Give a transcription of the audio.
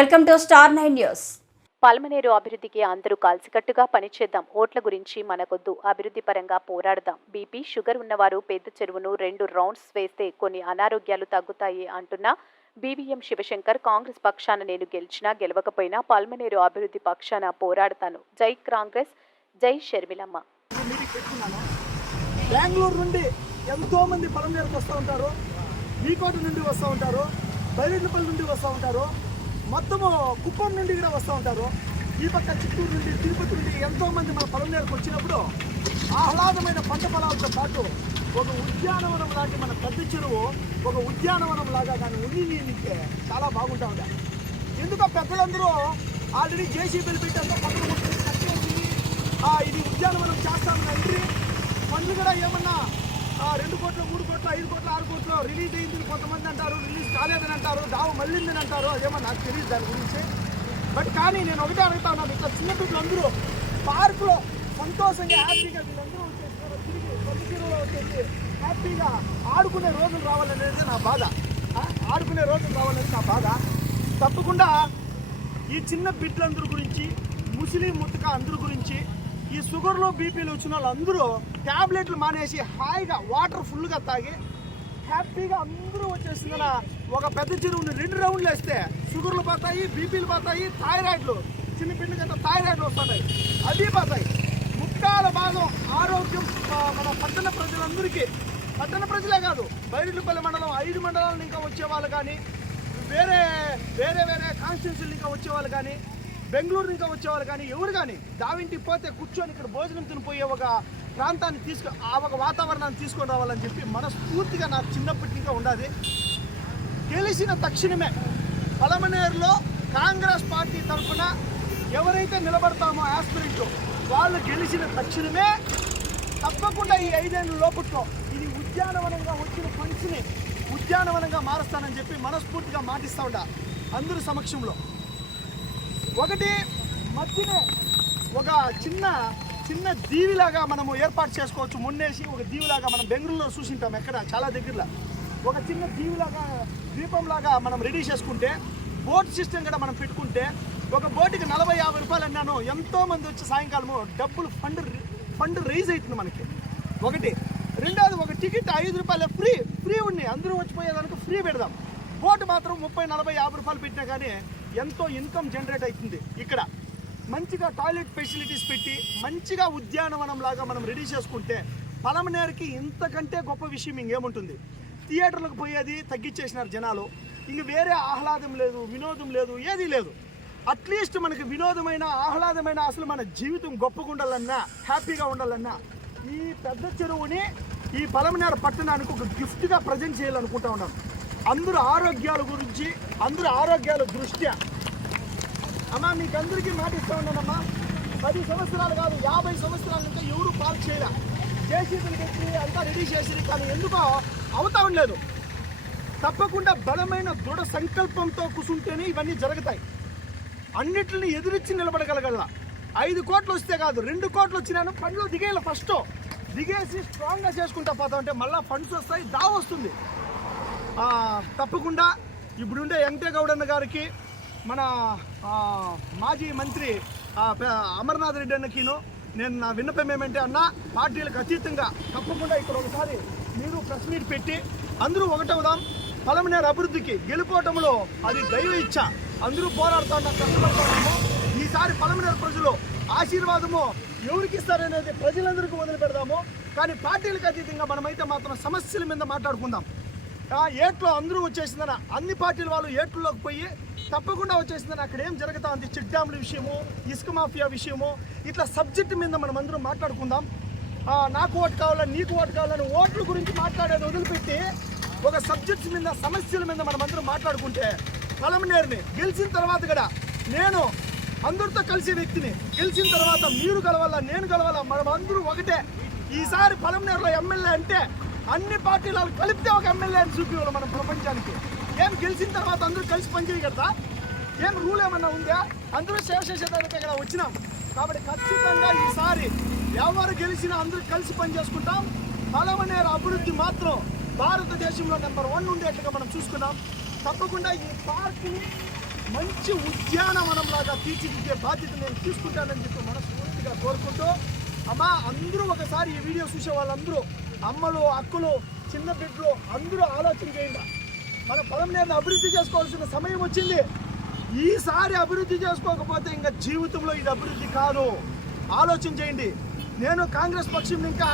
Welcome to Star Nine News. Palamaneru అభివృద్ధికి అందరూ కలిసికట్టుగా పనిచేద్దాం. ఓట్ల గురించి మనకొద్దు. అభివృద్ధి పరంగా పోరాడదాం. బీపీ షుగర్ ఉన్నవారు పెద్ద చెరువును రెండు రౌండ్స్ వేస్తే కొన్ని అనారోగ్యాలు తగ్గుతాయి అంటున్న బీవీఎం శివశంకర్ కాంగ్రెస్ పక్షాన నేను గెలిచినా గెలవకపోయినా పల్మనేరు అభివృద్ధి పక్షాన పోరాడతాను. జై కాంగ్రెస్ జై షర్మిలమ్మ. బెంగళూరు నుండి ఎంతో మంది పలంనేరుకు వస్తూ ఉంటారు. మీకోట నుండి వస్తూ ఉంటారు. బైరెడ్లపల్లి నుండి వస్తూ ఉంటారు. మొత్తము కుప్పం నుండి కూడా వస్తూ ఉంటారు. ఈ పక్క చిత్తూరు నుండి తిరుపతి నుండి ఎంతో మంది పొలం పలంనేరుకు వచ్చినప్పుడు ఆహ్లాదమైన పంట పొలాలతో పాటు ఒక ఉద్యానవనం లాంటి మన పెద్ద చెరువు ఒక ఉద్యానవనం లాగా దాన్ని ఉన్ని నీళ్ళిస్తే చాలా బాగుంటా ఉండే ఎందుకు పెద్దలందరూ ఆల్రెడీ జేసీబీలు పెట్టి అంతా పక్కన కట్టేసి ఇది ఉద్యానవనం చేస్తామని అంటే పనులు కూడా ఏమన్నా రెండు కోట్లు మూడు కోట్లు ఐదు కోట్లు ఆరు కోట్లు రిలీజ్ అయింది కొంతమంది అంటారు కాలేదని అంటారు దావు మళ్ళీందని అంటారు అదేమో నాకు తెలియదు దాని గురించి. బట్ కానీ నేను ఒకటే అడుగుతా ఉన్నాను ఇక్కడ చిన్న పిల్లలందరూ పార్కులో సంతోషంగా హ్యాపీగా వీళ్ళందరూ వచ్చేసి తిరిగి పల్లెటూరులో వచ్చేసి హ్యాపీగా ఆడుకునే రోజులు రావాలనేది నా బాధ. ఆడుకునే రోజులు రావాలనేది నా బాధ. తప్పకుండా ఈ చిన్న బిడ్డలందరి గురించి ముస్లిం ముతక అందరి గురించి ఈ షుగర్లో బీపీలు వచ్చిన వాళ్ళందరూ ట్యాబ్లెట్లు మానేసి హాయిగా వాటర్ ఫుల్గా తాగి హ్యాపీగా అందరూ వచ్చేసిందన ఒక పెద్ద చెరువుని రెండు రౌండ్లు వేస్తే షుగర్లు పోతాయి బీపీలు పోతాయి థైరాయిడ్లు చిన్న పిల్లలకి థైరాయిడ్లు వస్తున్నాయి అవి పోతాయి. ముక్కాల భాగం ఆరోగ్యం మన పట్టణ ప్రజలందరికీ. పట్టణ ప్రజలే కాదు బైరులపల్లి మండలం ఐదు మండలాలు ఇంకా వచ్చేవాళ్ళు కానీ వేరే వేరే వేరే కాన్స్టిట్యూన్సీలు ఇంకా వచ్చేవాళ్ళు కానీ బెంగళూరు ఇంకా వచ్చేవాళ్ళు కానీ ఎవరు కానీ దావింటికి పోతే కూర్చొని ఇక్కడ భోజనం తినిపోయే ఒక ప్రాంతాన్ని తీసుకు ఆ ఒక వాతావరణాన్ని తీసుకొని రావాలని చెప్పి మనస్ఫూర్తిగా నాకు చిన్నప్పటి ఇంకా ఉండాలి గెలిచిన తక్షణమే పలమనేరులో కాంగ్రెస్ పార్టీ తరఫున ఎవరైతే నిలబడతామో ఆస్పిరెంట్ వాళ్ళు గెలిచిన తక్షణమే తప్పకుండా ఈ ఐదేళ్ళ లోపట్లో ఇది ఉద్యానవనంగా వచ్చిన ఫండ్స్ని ఉద్యానవనంగా మారుస్తానని చెప్పి మనస్ఫూర్తిగా మాటిస్తూ ఉండ అందరి సమక్షంలో. ఒకటి మధ్యనే ఒక చిన్న చిన్న దీవిలాగా మనము ఏర్పాటు చేసుకోవచ్చు. మొన్నేసి ఒక దీవిలాగా మనం బెంగళూరులో చూసింటాం ఎక్కడ? చాలా దగ్గరలో. ఒక చిన్న దీవిలాగా ద్వీపంలాగా మనం రెడీ చేసుకుంటే బోట్ సిస్టమ్ కూడా మనం పెట్టుకుంటే ఒక బోటుకి నలభై యాభై రూపాయలు అన్నాను ఎంతో మంది వచ్చి సాయంకాలము డబ్బులు ఫండ్ ఫండ్ రైజ్ అవుతుంది మనకి. ఒకటి. రెండోది ఒక టికెట్ ఐదు రూపాయలు ఫ్రీ ఫ్రీ ఉన్నాయి. అందరూ వచ్చిపోయేదానికి ఫ్రీ పెడదాం. బోటు మాత్రం ముప్పై నలభై యాభై రూపాయలు పెట్టినా కానీ ఎంతో ఇన్కమ్ జనరేట్ అవుతుంది ఇక్కడ. మంచిగా టాయిలెట్ ఫెసిలిటీస్ పెట్టి మంచిగా ఉద్యానవనం లాగా మనం రెడీ చేసుకుంటే పలమనేరుకి ఇంతకంటే గొప్ప విషయం ఇంకేముంటుంది? థియేటర్లకు పోయేది తగ్గించేసినారు జనాలు. ఇంక వేరే ఆహ్లాదం లేదు వినోదం లేదు ఏదీ లేదు. అట్లీస్ట్ మనకి వినోదమైన ఆహ్లాదమైన అసలు మన జీవితం గొప్పగా ఉండాలన్నా హ్యాపీగా ఉండాలన్నా ఈ పెద్ద చెరువుని ఈ పలమనేర పట్టణానికి ఒక గిఫ్ట్గా ప్రజెంట్ చేయాలనుకుంటా ఉన్నాను అందరూ ఆరోగ్యాల గురించి అందరూ ఆరోగ్యాల దృష్ట్యా. అమ్మా మీకు అందరికీ మాట ఇస్తా ఉన్నానమ్మా. పది సంవత్సరాలు కాదు యాభై సంవత్సరాల నుంచి ఎవరు పార్క్ చేయలే. జేసీబీలు పెట్టి అంతా రెడీ చేసి కానీ ఎందుకో అవుతా ఉండలేదు తప్పకుండా బలమైన దృఢ సంకల్పంతో కూసుంటేనే ఇవన్నీ జరుగుతాయి. అన్నిటిని ఎదురించి నిలబడగలగల ఐదు కోట్లు వస్తే కాదు రెండు కోట్లు వచ్చినాను పండ్లు దిగేయాలి ఫస్ట్. దిగేసి స్ట్రాంగ్గా చేసుకుంటా పోతా ఉంటే మళ్ళీ ఫండ్స్ వస్తాయి దా వస్తుంది. ఆ, తప్పకుండా ఇప్పుడుండే వెంకటే గౌడన్న గారికి మన మాజీ మంత్రి అమర్నాథ్ రెడ్డి అన్నకిను నేను నా విన్నపం ఏమంటే అన్న పార్టీలకు అతీతంగా తప్పకుండా ఇక్కడ ఒకసారి మీరు ప్రెస్ మీట్ పెట్టి అందరూ ఒకటవుదాం పలమనేరు అభివృద్ధికి గెలుపోవటంలో అది దైవ ఇచ్చ. అందరూ పోరాడుతున్నా కష్టపడుతున్నాము ఈసారి పలమనేరు ప్రజలు ఆశీర్వాదము ఎవరికి ఇస్తారనేది ప్రజలందరికీ వదిలిపెడదాము. కానీ పార్టీలకు అతీతంగా మనమైతే మాత్రం సమస్యల మీద మాట్లాడుకుందాం. ఏట్లో అందరూ వచ్చేసిందన అన్ని పార్టీల వాళ్ళు ఏట్లలోకి పోయి తప్పకుండా వచ్చేసిందని అక్కడ ఏం జరుగుతా ఉంది? చెక్ డ్యాముల విషయము ఇసుక మాఫియా విషయము ఇట్లా సబ్జెక్ట్ మీద మనం అందరం మాట్లాడుకుందాం. నాకు ఓటు కావాలని నీకు ఓటు కావాలని ఓట్ల గురించి మాట్లాడేది వదిలిపెట్టి ఒక సబ్జెక్ట్స్ మీద సమస్యల మీద మనం అందరం మాట్లాడుకుంటే పలమనేరుని గెలిచిన తర్వాత కూడా నేను అందరితో కలిసే వ్యక్తిని గెలిచిన తర్వాత మీరు కలవాలా నేను కలవాలా మనం అందరూ ఒకటే. ఈసారి పలమనేరులో ఎమ్మెల్యే అంటే అన్ని పార్టీలు వాళ్ళు కలిపితే ఒక ఎమ్మెల్యే అని చూపించాలి మనం ప్రపంచానికి. ఏం గెలిచిన తర్వాత అందరూ కలిసి పనిచేయగలరా ఏం రూల్ ఏమన్నా ఉందా? అందరూ సేవ చేసేదానికి ఇక్కడ వచ్చినాం. కాబట్టి ఖచ్చితంగా ఈసారి ఎవరు గెలిచినా అందరూ కలిసి పని చేసుకుంటాం. పలమనేరు అభివృద్ధి మాత్రం భారతదేశంలో నెంబర్ వన్ ఉండేట్టుగా మనం చూసుకున్నాం. తప్పకుండా ఈ పార్క్ని మంచి ఉద్యానవనంలాగా తీర్చిదిద్దే బాధ్యత నేను తీసుకుంటానని చెప్పి మనస్ఫూర్తిగా కోరుకుంటూ అమ్మా అందరూ ఒకసారి ఈ వీడియో చూసే వాళ్ళందరూ అమ్మలు అక్కలు చిన్న బిడ్డలు అందరూ ఆలోచన చేయండి. మన పొలంనేరుని అభివృద్ధి చేసుకోవాల్సిన సమయం వచ్చింది. ఈసారి అభివృద్ధి చేసుకోకపోతే ఇంకా జీవితంలో ఇది అభివృద్ధి కాదు. ఆలోచన చేయండి. నేను కాంగ్రెస్ పక్షం ఇంకా